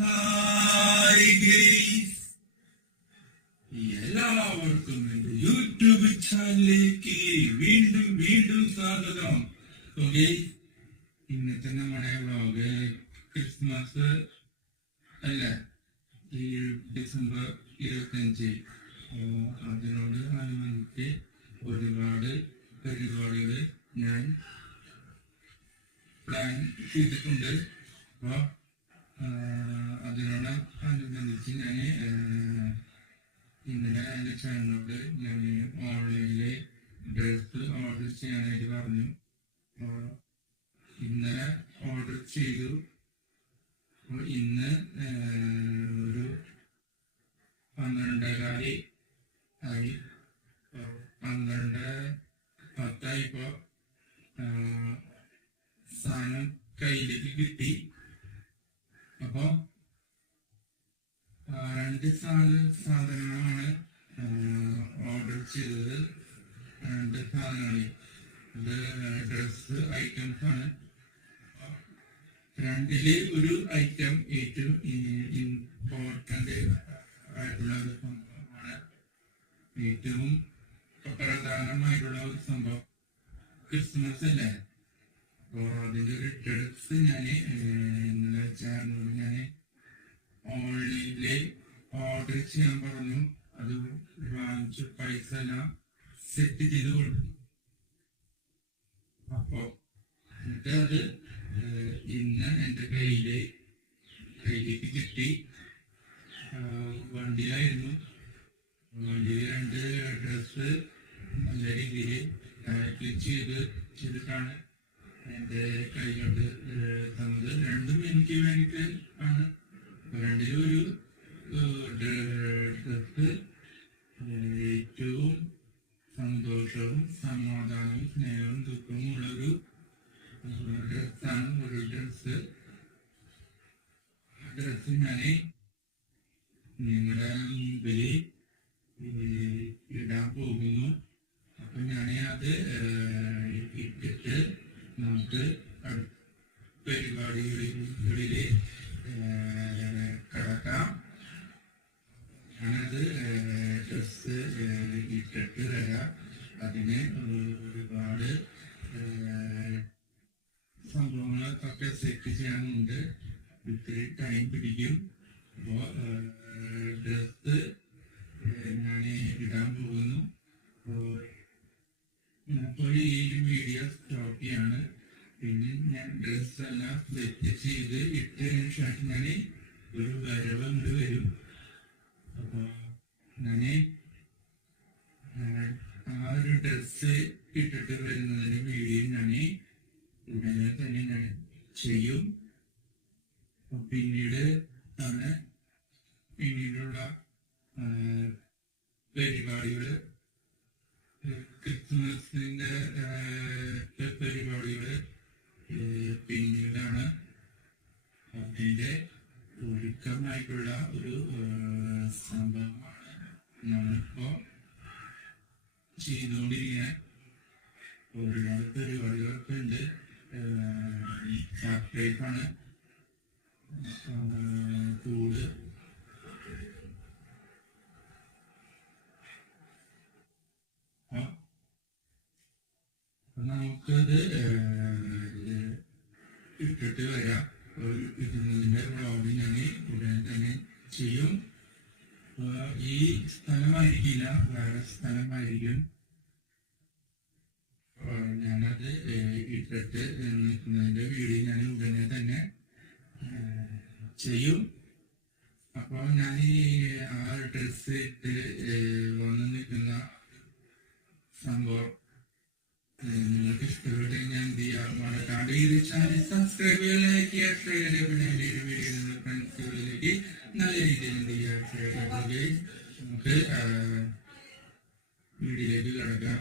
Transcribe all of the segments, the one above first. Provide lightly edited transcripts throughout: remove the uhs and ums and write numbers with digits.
Hi guys, എല്ലാവർക്കും എന്റെ YouTube ചാനലിലേക്ക് വീണ്ടും വീണ്ടും സ്വാഗതം. ഓക്കെ, ഇന്നത്തെ നമ്മുടെ വ്ലോഗ് ക്രിസ്മസ് അല്ല, ഈ ഡിസംബർ 25. അതിനോട് അനുബന്ധിച്ച് ഒരുപാട് പരിപാടികൾ ഞാൻ പ്ലാൻ ചെയ്തിട്ടുണ്ട്. അപ്പോൾ അതിനോട് അനുബന്ധിച്ച് ഞാൻ ഇന്നലെ എൻ്റെ ചാനലിനോട് ഞാൻ ഓൺലൈനിൽ ഡ്രസ്സ് ഓർഡർ ചെയ്യാനായിട്ട് പറഞ്ഞു. ഇന്നലെ ഓർഡർ ചെയ്തു. അപ്പോൾ ഇന്ന് ഒരു 12:15 ആയി. 12:10 ഇപ്പോൾ സാധനം കയ്യിലേക്ക് കിട്ടി. അപ്പോൾ 2 സാധനങ്ങളാണ് ഓർഡർ ചെയ്തത്. 2 സാധനങ്ങൾ, ഇത് ഡ്രസ് ഐറ്റംസ് ആണ്. 2-ല് ഒരു ഐറ്റം ഏറ്റവും ഇമ്പോർട്ടൻ്റ് ആയിട്ടുള്ള ഒരു സംഭവമാണ്. ഏറ്റവും പ്രധാനമായിട്ടുള്ള ഒരു സംഭവം ക്രിസ്മസ് അല്ലേ. അപ്പോൾ അതിൻ്റെ ഒരു ഡ്രസ് ഞാൻ ഇന്നലെ ചാനലിൽ ഞാൻ ഓൺലൈനിൽ ഓർഡർ ചെയ്യാൻ പറഞ്ഞു. അത് വാങ്ങിച്ച് പൈസ എല്ലാം സെറ്റ് ചെയ്ത് കൊടുത്തു. അപ്പോൾ എന്നിട്ട് അത് ഇന്ന് എൻ്റെ കയ്യിലേക്ക് കിട്ടി. വണ്ടിയിലായിരുന്നു. വണ്ടിയിൽ 2 ഡ്രസ്സ് നല്ല രീതിയിൽ ചെയ്തിട്ടാണ് എൻ്റെ കയ്യിലോട്ട് തന്നത്. 2ഉം എനിക്ക് വേണ്ടിയിട്ട് ആണ്. 2-ലും ഒരു ഡ്രസ്സ് ഏറ്റവും സന്തോഷവും സമാധാനവും സ്നേഹവും ദുഃഖവും ഉള്ളൊരു ഡ്രസ്സാണ്. ഒരു ഡ്രസ്സ് ഞാൻ നിങ്ങളുടെ മുമ്പിൽ ഇടാൻ പോകുന്നു. അപ്പം ഞാൻ അത് ഇട്ടിട്ട് നമുക്ക് പരിപാടികളിൽ കടക്കാം. ഞാനത് ഡ്രസ്സ് ഇട്ടിട്ട് വരാം. അതിന് ഒരുപാട് സംഭവങ്ങളൊക്കെ സെറ്റ് ചെയ്യാനുണ്ട്. ഇത്തിരി ടൈം പിടിക്കും. അപ്പോൾ ഡ്രസ്സ് ഞാൻ ഇടാൻ പോകുന്നു. അപ്പോൾ ഈ വീഡിയോ സ്റ്റോപ്പ് ചെയ്യാണ്. പിന്നെ ഞാൻ ഡ്രസ്സെല്ലാം സെറ്റ് ചെയ്ത് ഇട്ടതിന് ശേഷം ഞാൻ ഒരു വരവ് അങ്ങോട്ട് വരും. അപ്പോൾ ഞാൻ ആ ഒരു ഡ്രസ്സ് ഇട്ടിട്ട് വരുന്നതിന് വീഡിയോ ഞാൻ ഉടനെ തന്നെ ഞാൻ ചെയ്യും. പിന്നീടുള്ള പരിപാടികൾ, ക്രിസ്മസിൻ്റെ പരിപാടികൾ പിന്നീടാണ്. അതിൻ്റെ ഒരുക്കമായിട്ടുള്ള ഒരു സംഭവമാണ് നമ്മളിപ്പോൾ ചെയ്തുകൊണ്ടിരിക്കാൻ. ഒരുപാട് പരിപാടികളൊക്കെ ഉണ്ട്. സർപ്രൈസാണ്. കൂട് നമുക്കത് ഇട്ടിട്ട് വരാം. ഇടുന്നതിൻ്റെ വ്ളോഗ് ഞാൻ ഉടനെ തന്നെ ചെയ്യും. ഈ സ്ഥലമായിരിക്കില്ല, വേറെ സ്ഥലമായിരിക്കും. ഞാനത് ഇട്ടിട്ട് നിൽക്കുന്നതിൻ്റെ വീഡിയോ ഞാൻ ഉടനെ തന്നെ ചെയ്യും. അപ്പോൾ ഞാൻ ആ ഡ്രസ്സ് ഇട്ട് വന്ന് നിൽക്കുന്ന സംഭവം നിങ്ങൾക്ക് ഇഷ്ടപ്പെട്ടെങ്കിൽ ഞാൻ എന്ത് ചെയ്യാം, മറക്കാണ്ട് ഈ ചാനൽ സബ്സ്ക്രൈബ് ചെയ്യുക, ലൈക്ക് ചെയ്യുക, ഷെയർ ചെയ്യുക. പിന്നെ എൻ്റെ ഒരു വീഡിയോ ഫ്രണ്ട്സുകളിലേക്ക് നല്ല രീതിയിൽ എന്ത് ചെയ്യുക, ഷെയർ ചെയ്യുക. നമുക്ക് വീഡിയോയിലേക്ക് കിടക്കാം.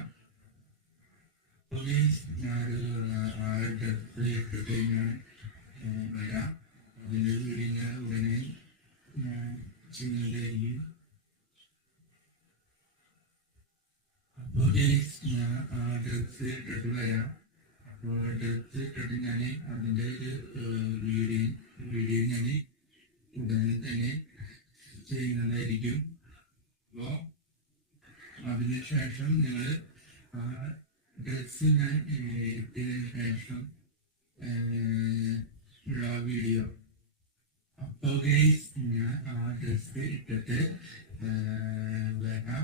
ഞാനൊരു ആ ഡ്രസ്സ് ഇട്ടിട്ട് ഞാൻ വരാം. അതിൻ്റെ വീഡിയോ ഞാൻ ഉടനെ ഞാൻ ചെയ്യുന്നതായിരിക്കും. അപ്പോൾ ഞാൻ ആ ഡ്രസ്സ് ഇട്ടിട്ട് വരാം. അപ്പോൾ ഡ്രസ്സ് ഇട്ടിട്ട് ഞാൻ അതിൻ്റെ ഒരു വീഡിയോ ഞാൻ ശേഷം നിങ്ങൾ ആ ഡ്രസ്സ് ഞാൻ ഇട്ടതിന് ശേഷം ഉള്ള വീഡിയോ. അപ്പോൾ ഗൈസ് ഞാൻ ആ ഡ്രസ്സ് ഇട്ടിട്ട് വരാം.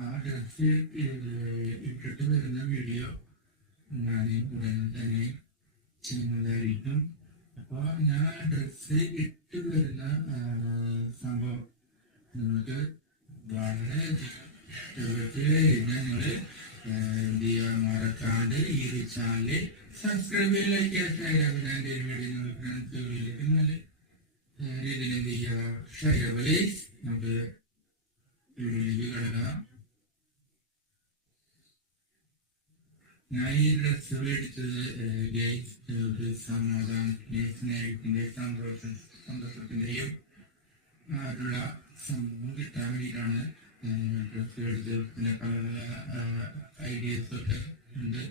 ആ ഡ്രസ്സ് ഇട്ടിട്ട് വരുന്ന വീഡിയോ ഞാൻ ഉടൻ തന്നെ ചെയ്യുന്നതായിരിക്കും. അപ്പോൾ ഞാൻ ഡ്രസ്സ് ഇട്ട് വരുന്ന സംഭവം നിങ്ങൾക്ക് വളരെയധികം ഞങ്ങൾ എന്ത് ചെയ്യുക, മറക്കാണ്ട് ഈ ഒരു ചാനൽ സബ്സ്ക്രൈബ് ചെയ്യുക, ലൈക്ക് ചെയ്യുക, ഷെയർ ചെയ്യുക. എൻ്റെ ഒരു വീഡിയോ നിങ്ങൾ ഫ്രണ്ട്സുകളിലേക്ക് നല്ല രീതിയിൽ എന്ത് ചെയ്യുക, ഷെയർ ചെയ്യുക. നമുക്ക് വീഡിയോയിലേക്ക് കിടക്കാം. ഞാൻ ഈ ഡ്രസ്സ് മേടിച്ചത് ഒരു സമാധാനത്തിൻ്റെ, സ്നേഹത്തിൻ്റെ, സന്തോഷത്തിൻ്റെയും ആയിട്ടുള്ള സംഭവം കിട്ടാൻ വേണ്ടിയിട്ടാണ് ഡ്രസ്സ് മേടിച്ചത്. പിന്നെ പല ഐഡിയസൊക്കെ ഉണ്ട്.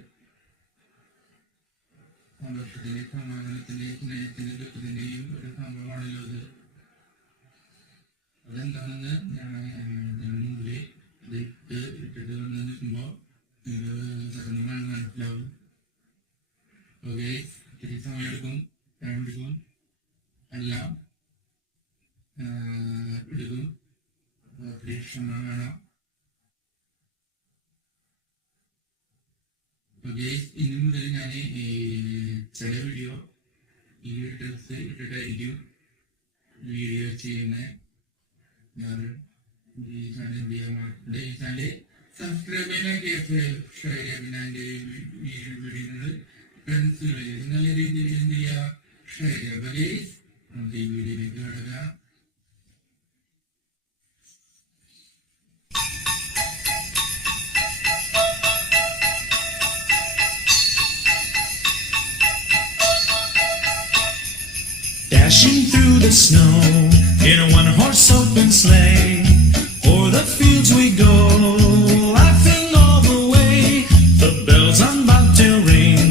സന്തോഷത്തിൻ്റെ, സമാധാനത്തിൻ്റെ, സ്നേഹത്തിൻ്റെ, ദുഃഖത്തിൻ്റെയും ഒരു സംഭവമാണല്ലോ ഇത്. അതെന്താണെന്ന് ഞാൻ ഇതിന് മുമ്പിൽ ഇട്ടിട്ട് വന്ന് നിൽക്കുമ്പോൾ സത്യമാണ് മനസ്സിലാവും. ഓക്കെ, ഇത്തിരി സമയമെടുക്കും, ടൈം എടുക്കും, എല്ലാം എടുക്കും. ഒത്തിരി ക്ഷമ വേണം. ഓക്കെ, ഇനി മുതൽ ഞാൻ ചില വീഡിയോ ഈ ഡ്രസ്സ് ഇട്ടിട്ടായിരിക്കും വീഡിയോ ചെയ്യുന്നത്. ഞാൻ ഈ ചാനൽ എന്ത് ചെയ്യാൻ മാറ്റുന്നുണ്ട്, ഈ ചാനൽ സബ്സ്ക്രൈബ് ചെയ്യാൻ ഷെയർ ചെയ്യാൻ, പിന്നെ എൻ്റെ വീഡിയോകൾ ഫ്രണ്ട്സുകളിൽ നല്ല രീതിയിൽ എന്ത് ചെയ്യുക, ഷെയർ ചെയ്യുക. അപ്പോൾ നമുക്ക് ഈ വീഡിയോയിലേക്ക് കിടക്കാം. Dashing through the snow in a one-horse open sleigh, o'er the fields we go, laughing all the way. The bells on bobtail ring,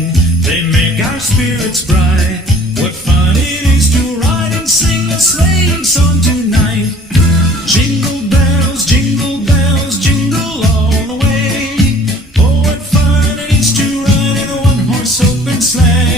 they make our spirits bright. What fun it is to ride and sing a sleighing song tonight. Jingle bells, jingle all the way. Oh, what fun it is to ride in a one-horse open sleigh.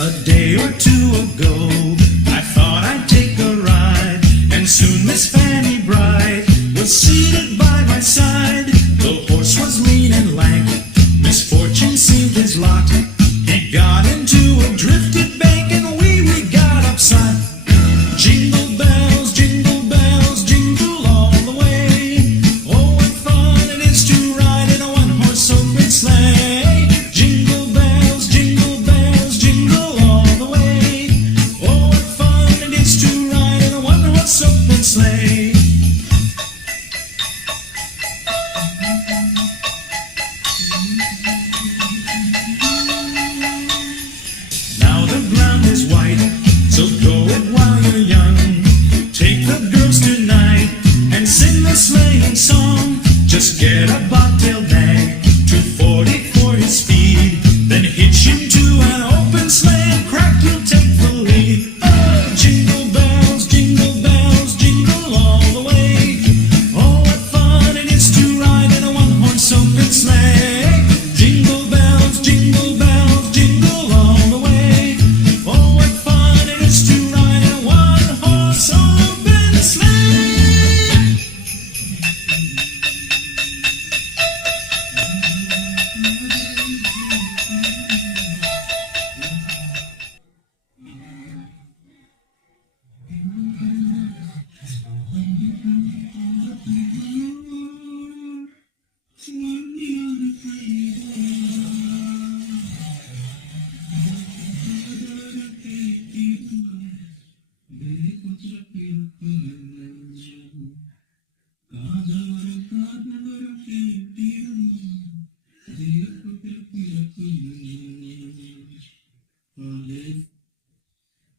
A day or two ago, I thought I'd take a ride, and soon Miss Fanny Bright was seated by my side. The horse was lean and lank, misfortune seemed his lot. He got into a drifted bank, and we got upside. Jingle bells, jingle all the way. Oh, what fun it is to ride in a one-horse open sleigh. Jingle bells, jingle all the way. Oh, what fun it is to ride in a one-horse open sleigh. Now the ground is white, so go it while you're young. Take the girls tonight and sing the sleighing song. Just get a bobtail nag, 240 for his speed. Then hitch him to an open sleigh and crack, you'll take the lead. Oh, jingle bells, jingle all the way. Oh, what fun it is to ride in a one-horse open sleigh. Jingle bells, jingle all the way. Oh, what fun it is to ride in a one-horse open sleigh.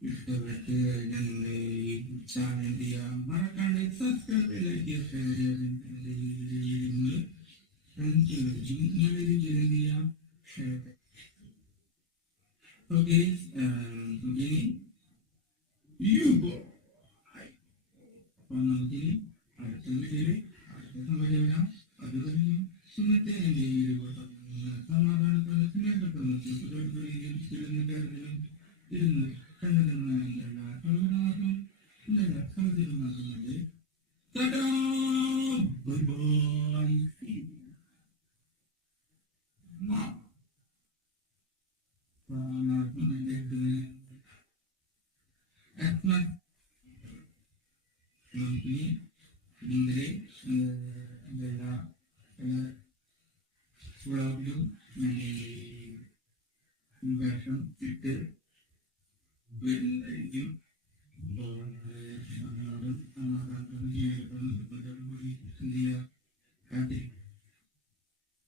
ഇഷ്ടപ്പെട്ട് ഞങ്ങളെ channel ചെയ്യാൻ മറക്കാണ്ട് subscribe ഇങ്ങനെ ചെയ്തെന്ത് okay നമുക്കിനി അടുത്ത വീഡിയോയില് അടുത്ത സംഭവം വരാം. അത് കഴിഞ്ഞ് ഇന്നത്തെ എൻ്റെ ഈ ഒരു സമാധാനത്തോടെ സ്നേഹത്തോടെ ഇരുന്ന് കണ്ടെത്തുന്ന എല്ലാ സൗകര്യമാർക്കും എല്ലാ സൗകര്യമാക്കുന്നത് നമുക്കിനി ഇന്നലെ എല്ലാ വ്ളോഗിലും വേഷം ഇട്ട് വരുന്നതായിരിക്കും.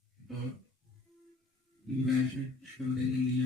അപ്പോൾ ഈ വേഷം ഇഷ്ടപ്പെട്ടെങ്കിൽ